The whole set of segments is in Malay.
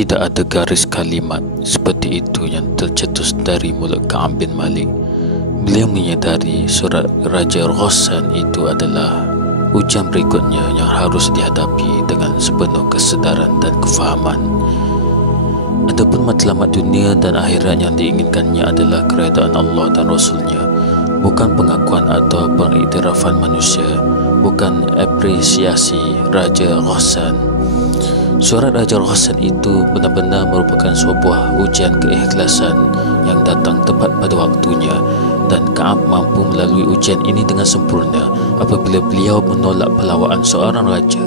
Tidak ada garis kalimat seperti itu yang tercetus dari mulut Ka'ab bin Malik. Beliau menyadari surat Raja Ghassan itu adalah ujian berikutnya yang harus dihadapi dengan sepenuh kesedaran dan kefahaman. Adapun matlamat dunia dan akhirat yang diinginkannya adalah keredaan Allah dan Rasulnya, bukan pengakuan atau pengiktirafan manusia, bukan apresiasi Raja Ghassan. Surat Raja Ghassan itu benar-benar merupakan sebuah ujian keikhlasan yang datang tepat pada waktunya, dan Ka'ab mampu melalui ujian ini dengan sempurna apabila beliau menolak pelawaan seorang raja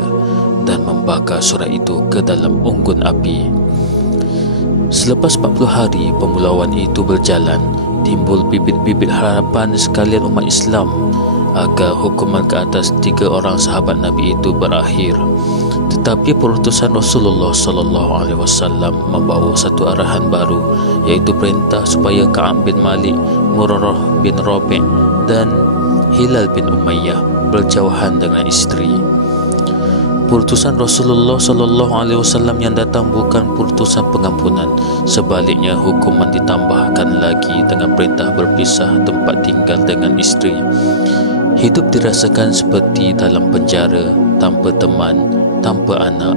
dan membakar surat itu ke dalam unggun api. Selepas 40 hari pemulauan itu berjalan, timbul bibit-bibit harapan sekalian umat Islam agar hukuman ke atas 3 orang sahabat Nabi itu berakhir. Tetapi perutusan Rasulullah SAW membawa satu arahan baru, iaitu perintah supaya Ka'ab bin Malik, Murarah bin Rabi' dan Hilal bin Umayyah berjauhan dengan isteri. Perutusan Rasulullah SAW yang datang bukan perutusan pengampunan, sebaliknya hukuman ditambahkan lagi dengan perintah berpisah tempat tinggal dengan isteri. Hidup dirasakan seperti dalam penjara, tanpa teman, tanpa anak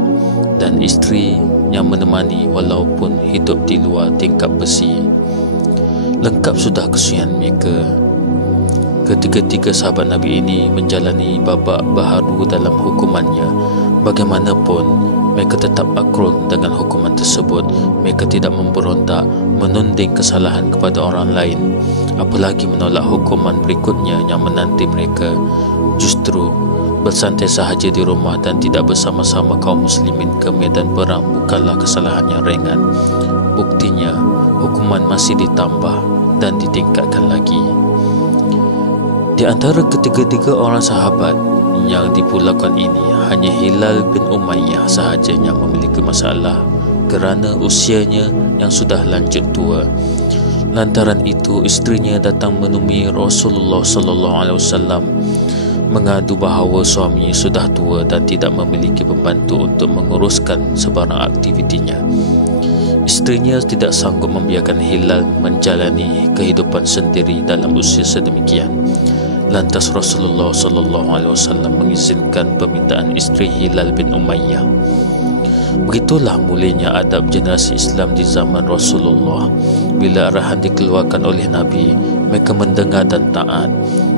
dan isteri yang menemani walaupun hidup di luar tingkap besi. Lengkap sudah kesunyian mereka. Ketiga-tiga sahabat Nabi ini menjalani babak baharu dalam hukumannya. Bagaimanapun, mereka tetap akrab dengan hukuman tersebut. Mereka tidak memberontak, menunding kesalahan kepada orang lain, apalagi menolak hukuman berikutnya yang menanti mereka. Justru bersantai sahaja di rumah dan tidak bersama-sama kaum muslimin ke medan perang bukanlah kesalahan yang ringan. Buktinya, hukuman masih ditambah dan ditingkatkan lagi. Di antara ketiga-tiga orang sahabat yang dipulaukan ini, hanya Hilal bin Umayyah sahaja yang memiliki masalah kerana usianya yang sudah lanjut tua. Lantaran itu, isterinya datang menemui Rasulullah SAW mengadu bahawa suami sudah tua dan tidak memiliki pembantu untuk menguruskan sebarang aktivitinya. Isterinya tidak sanggup membiarkan Hilal menjalani kehidupan sendiri dalam usia sedemikian. Lantas Rasulullah SAW mengizinkan permintaan isteri Hilal bin Umayyah. Begitulah mulanya adab generasi Islam di zaman Rasulullah. Bila arahan dikeluarkan oleh Nabi, mereka mendengar dan taat.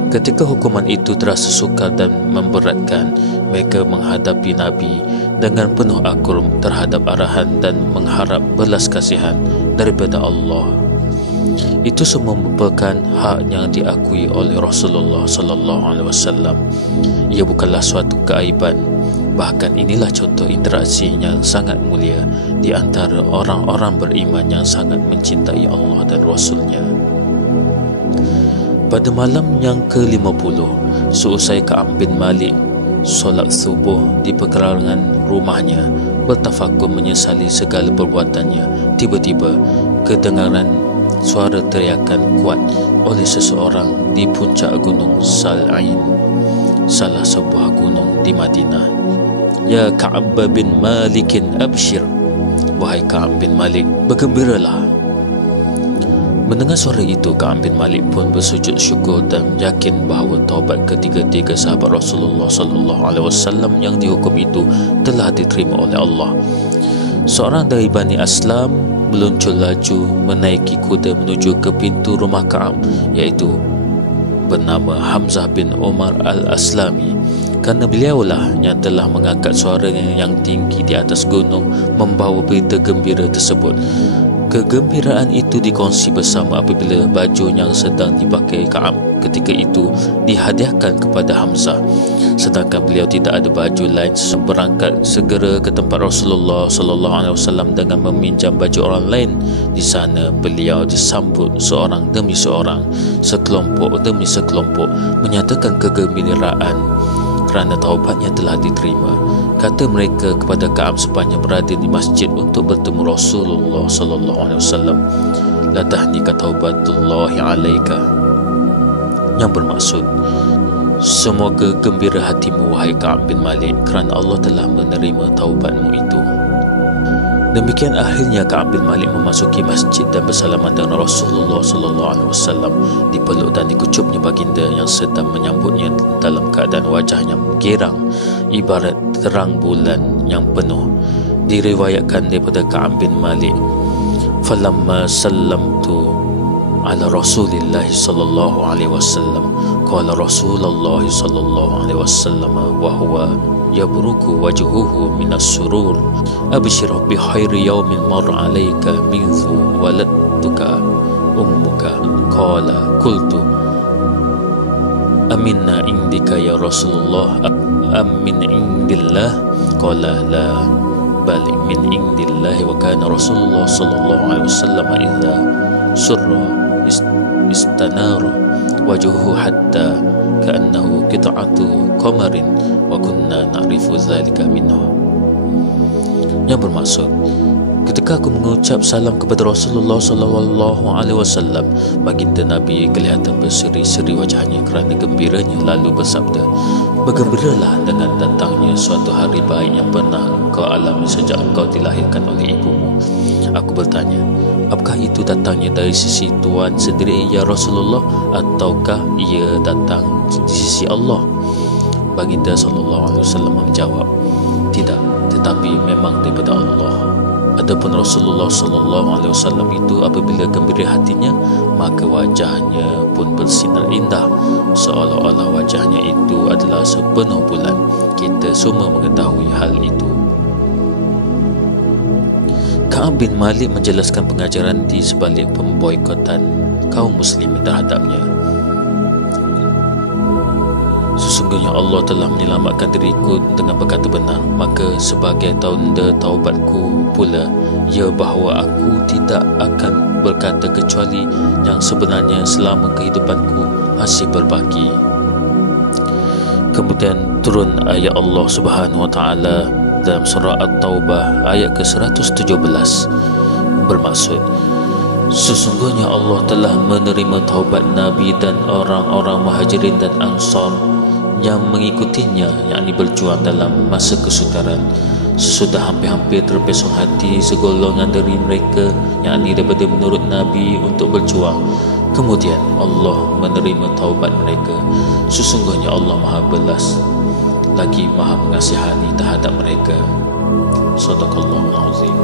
Ketika hukuman itu terasa sukar dan memberatkan, mereka menghadapi Nabi dengan penuh akur terhadap arahan dan mengharap belas kasihan daripada Allah. Itu semua merupakan hak yang diakui oleh Rasulullah SAW. Ia bukanlah suatu keaiban. Bahkan inilah contoh interaksi yang sangat mulia di antara orang-orang beriman yang sangat mencintai Allah dan Rasulnya. Pada malam yang ke-50, seusai Ka'ab bin Malik solat subuh di pergelangan rumahnya, bertafakur menyesali segala perbuatannya, tiba-tiba kedengaran suara teriakan kuat oleh seseorang di puncak gunung Sal'ain, salah sebuah gunung di Madinah. Ya Ka'ab bin Malikin abshir, wahai Ka'ab bin Malik, bergembiralah. Mendengar suara itu, Ka'ab bin Malik pun bersujud syukur dan yakin bahawa taubat ketiga-tiga sahabat Rasulullah SAW yang dihukum itu telah diterima oleh Allah. Seorang dari Bani Aslam meluncur laju menaiki kuda menuju ke pintu rumah Ka'ab, iaitu bernama Hamzah bin Umar al-Aslami, kerana beliaulah yang telah mengangkat suaranya yang tinggi di atas gunung membawa berita gembira tersebut. Kegembiraan itu dikongsi bersama apabila baju yang sedang dipakai Ka'ab ketika itu dihadiahkan kepada Hamzah, sedangkan beliau tidak ada baju lain. Berangkat segera ke tempat Rasulullah SAW dengan meminjam baju orang lain. Di sana beliau disambut seorang demi seorang, sekelompok demi sekelompok menyatakan kegembiraan kerana taubatnya telah diterima. Kata mereka kepada Ka'ab sepanjang berada di masjid untuk bertemu Rasulullah SAW, la tahnika taubatullahi alaika, yang bermaksud, semoga gembira hatimu wahai Ka'ab bin Malik kerana Allah telah menerima taubatmu itu. Demikian akhirnya Ka'ab bin Malik memasuki masjid dan bersalaman dengan Rasulullah sallallahu alaihi wasallam. Dipeluk dan dikucupnya baginda yang sedang menyambutnya dalam keadaan wajahnya girang ibarat terang bulan yang penuh. Diriwayatkan daripada Ka'ab bin Malik, falamma sallamtu ala Rasulillah sallallahu alaihi wasallam qala Rasulullah sallallahu alaihi wasallam wa huwa yabruku wajhuhu minas surur abshir bi khairi yawmin marra alayka minhu waladtuka ummuka qala qultu aminna indika ya Rasulullah am min indillah qala la bal min indillah wa kana Rasulullah sallallahu alaihi wasallam idza surra istanara wajhuhu hatta ka'annahu qit'atu qamarin wa kunna na'rifu dhalika minhu. Yang bermaksud, ketika aku mengucap salam kepada Rasulullah sallallahu alaihi wasallam, baginda Nabi kelihatan berseri-seri wajahnya kerana gembiranya, lalu bersabda, bergembiralah dengan datangnya suatu hari baik yang pernah kau alami sejak engkau dilahirkan oleh ibumu. Aku bertanya, apakah itu datangnya dari sisi Tuhan sendiri ya Rasulullah, ataukah ia datang di sisi Allah? Baginda sallallahu alaihi wasallam menjawab, tidak, tetapi memang daripada Allah. Adapun Rasulullah sallallahu alaihi wasallam itu apabila gembira hatinya, maka wajahnya pun bersinar indah, seolah-olah wajahnya itu adalah sepenuh bulan. Kita semua mengetahui hal itu. Ka'ab bin Malik menjelaskan pengajaran di sebalik pemboikotan kaum muslimin terhadapnya. Sesungguhnya Allah telah menyelamatkan diriku dengan berkata benar, maka sebagai tanda taubatku pula ia bahawa aku tidak akan berkata kecuali yang sebenarnya selama kehidupanku masih berbaki. Kemudian turun ayat Allah Subhanahu wa taala dalam surah At-Taubah ayat ke-117 bermaksud, sesungguhnya Allah telah menerima taubat Nabi dan orang-orang Muhajirin dan Ansar yang mengikutinya, yakni berjuang dalam masa kesukaran. Sesudah hampir-hampir terpesong hati segolongan dari mereka, yakni daripada menurut Nabi untuk berjuang, kemudian Allah menerima taubat mereka. Sesungguhnya Allah Maha Belas lagi Maha Mengasihani terhadap mereka. Sadaqallahul Azim.